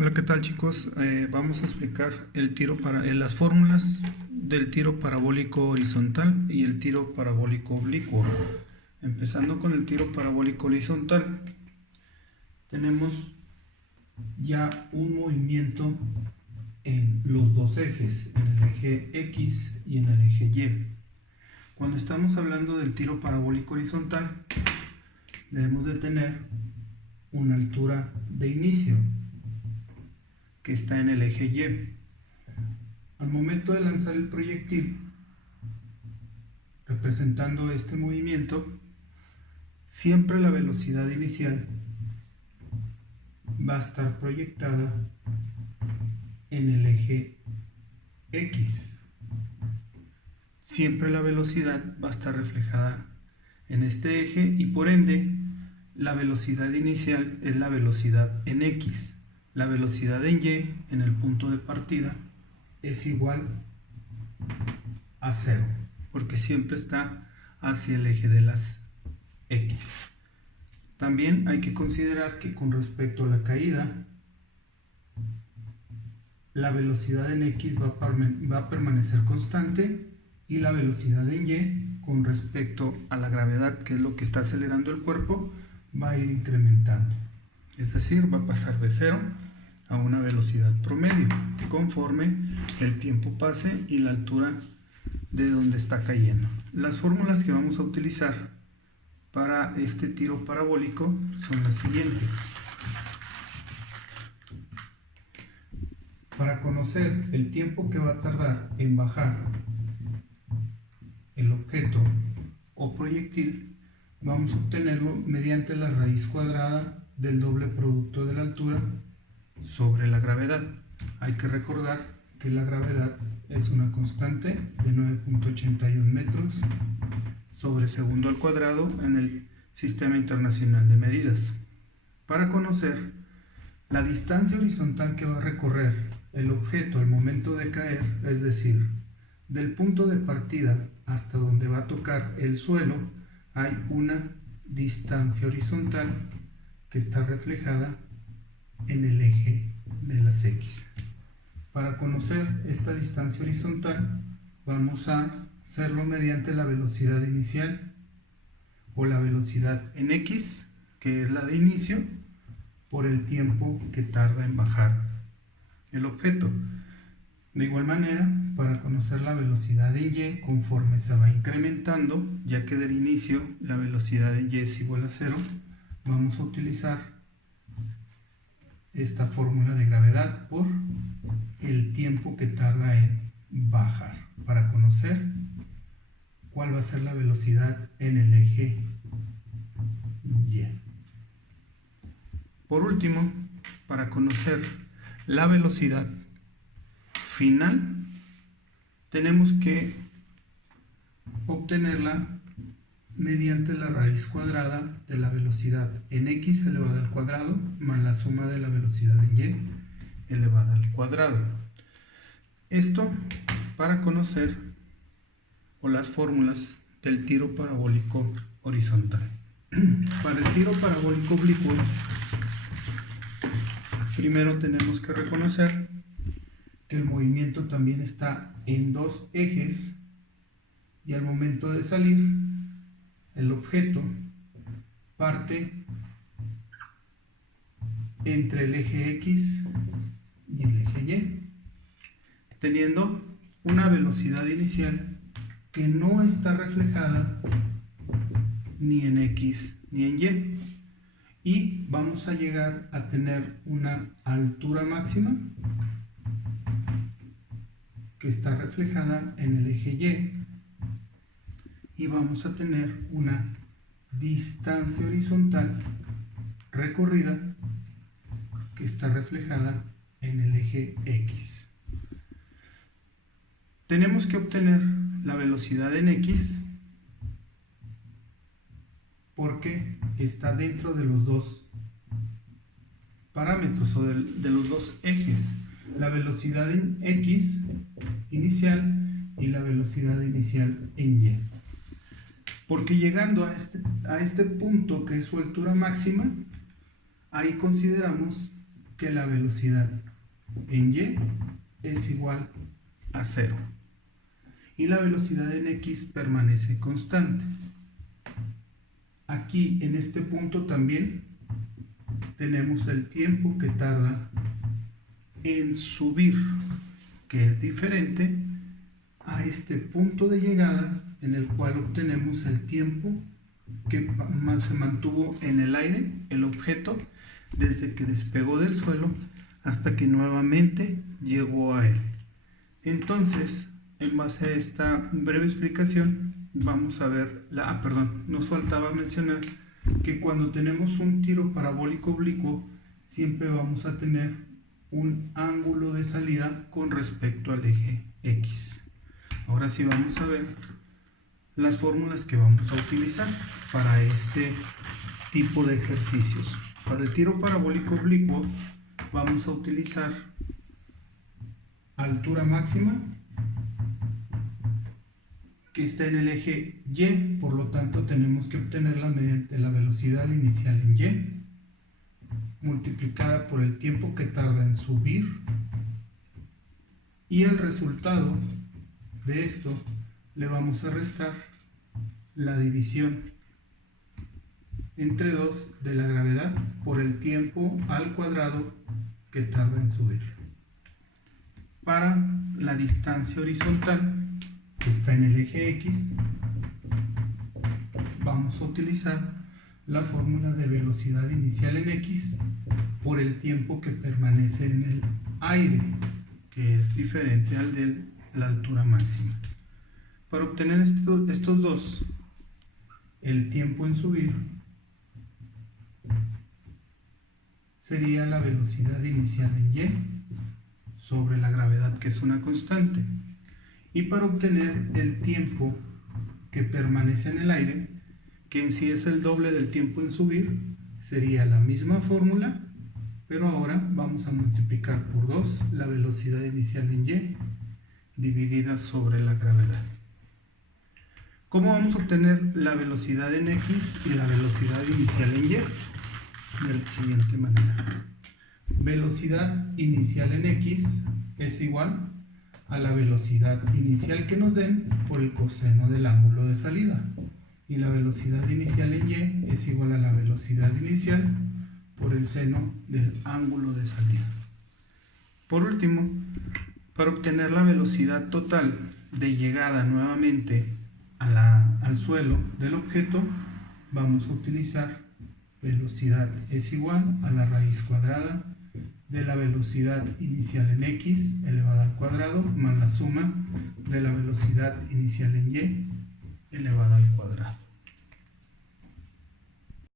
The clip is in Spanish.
Hola, ¿qué tal, chicos? Vamos a explicar las fórmulas del tiro parabólico horizontal y el tiro parabólico oblicuo. Empezando con el tiro parabólico horizontal, tenemos ya un movimiento en los dos ejes, en el eje X y en el eje Y. Cuando estamos hablando del tiro parabólico horizontal, debemos de tener una altura de inicio que está en el eje Y. Al momento de lanzar el proyectil, representando este movimiento, siempre la velocidad inicial va a estar proyectada en el eje X. Siempre la velocidad va a estar reflejada en este eje y por ende la velocidad inicial es la velocidad en X. La velocidad en Y, en el punto de partida, es igual a 0, porque siempre está hacia el eje de las X. También hay que considerar que con respecto a la caída, la velocidad en X va a permanecer constante y la velocidad en Y, con respecto a la gravedad, que es lo que está acelerando el cuerpo, va a ir incrementando. Es decir, va a pasar de 0 a una velocidad promedio conforme el tiempo pase y la altura de donde está cayendo. Las fórmulas que vamos a utilizar para este tiro parabólico son las siguientes. Para conocer el tiempo que va a tardar en bajar el objeto o proyectil, vamos a obtenerlo mediante la raíz cuadrada del doble producto de la altura sobre la gravedad. Hay que recordar que la gravedad es una constante de 9.81 metros sobre segundo al cuadrado en el Sistema Internacional de Medidas. Para conocer la distancia horizontal que va a recorrer el objeto al momento de caer, es decir, del punto de partida hasta donde va a tocar el suelo, hay una distancia horizontal que está reflejada en el eje de las X. Para conocer esta distancia horizontal, vamos a hacerlo mediante la velocidad inicial o la velocidad en X, que es la de inicio, por el tiempo que tarda en bajar el objeto. De igual manera, para conocer la velocidad en Y, conforme se va incrementando, ya que del inicio la velocidad en Y es igual a 0, vamos a utilizar esta fórmula de gravedad por el tiempo que tarda en bajar, para conocer cuál va a ser la velocidad en el eje Y. Por último, para conocer la velocidad final, tenemos que obtenerla mediante la raíz cuadrada de la velocidad en X elevada al cuadrado más la suma de la velocidad en Y elevada al cuadrado. Esto para conocer las fórmulas del tiro parabólico horizontal. Para el tiro parabólico oblicuo, primero tenemos que reconocer que el movimiento también está en dos ejes y al momento de salir, el objeto parte entre el eje X y el eje Y, teniendo una velocidad inicial que no está reflejada ni en X ni en Y, y vamos a llegar a tener una altura máxima que está reflejada en el eje Y vamos a tener una distancia horizontal recorrida que está reflejada en el eje X. Tenemos que obtener la velocidad en X porque está dentro de los dos parámetros o de los dos ejes, la velocidad en X inicial y la velocidad inicial en Y. Porque llegando a este punto que es su altura máxima, ahí consideramos que la velocidad en y es igual a 0 y la velocidad en x permanece constante. Aquí en este punto también tenemos el tiempo que tarda en subir, que es diferente a este punto de llegada en el cual obtenemos el tiempo que se mantuvo en el aire el objeto desde que despegó del suelo hasta que nuevamente llegó a él. Entonces, en base a esta breve explicación, vamos a ver nos faltaba mencionar que cuando tenemos un tiro parabólico oblicuo, siempre vamos a tener un ángulo de salida con respecto al eje X. Ahora sí vamos a ver las fórmulas que vamos a utilizar para este tipo de ejercicios. Para el tiro parabólico oblicuo vamos a utilizar altura máxima, que está en el eje Y, por lo tanto tenemos que obtenerla mediante la velocidad inicial en Y multiplicada por el tiempo que tarda en subir, y el resultado de esto le vamos a restar la división entre 2 de la gravedad por el tiempo al cuadrado que tarda en subir. Para la distancia horizontal, que está en el eje X, vamos a utilizar la fórmula de velocidad inicial en X por el tiempo que permanece en el aire, que es diferente al de la altura máxima. Para obtener estos dos, el tiempo en subir sería la velocidad inicial en Y sobre la gravedad, que es una constante. Y para obtener el tiempo que permanece en el aire, que en sí es el doble del tiempo en subir, sería la misma fórmula, pero ahora vamos a multiplicar por 2 la velocidad inicial en Y dividida sobre la gravedad. ¿Cómo vamos a obtener la velocidad en X y la velocidad inicial en Y? De la siguiente manera. Velocidad inicial en X es igual a la velocidad inicial que nos den por el coseno del ángulo de salida. Y la velocidad inicial en Y es igual a la velocidad inicial por el seno del ángulo de salida. Por último, para obtener la velocidad total de llegada nuevamente al suelo del objeto, vamos a utilizar velocidad es igual a la raíz cuadrada de la velocidad inicial en X elevada al cuadrado más la suma de la velocidad inicial en Y elevada al cuadrado.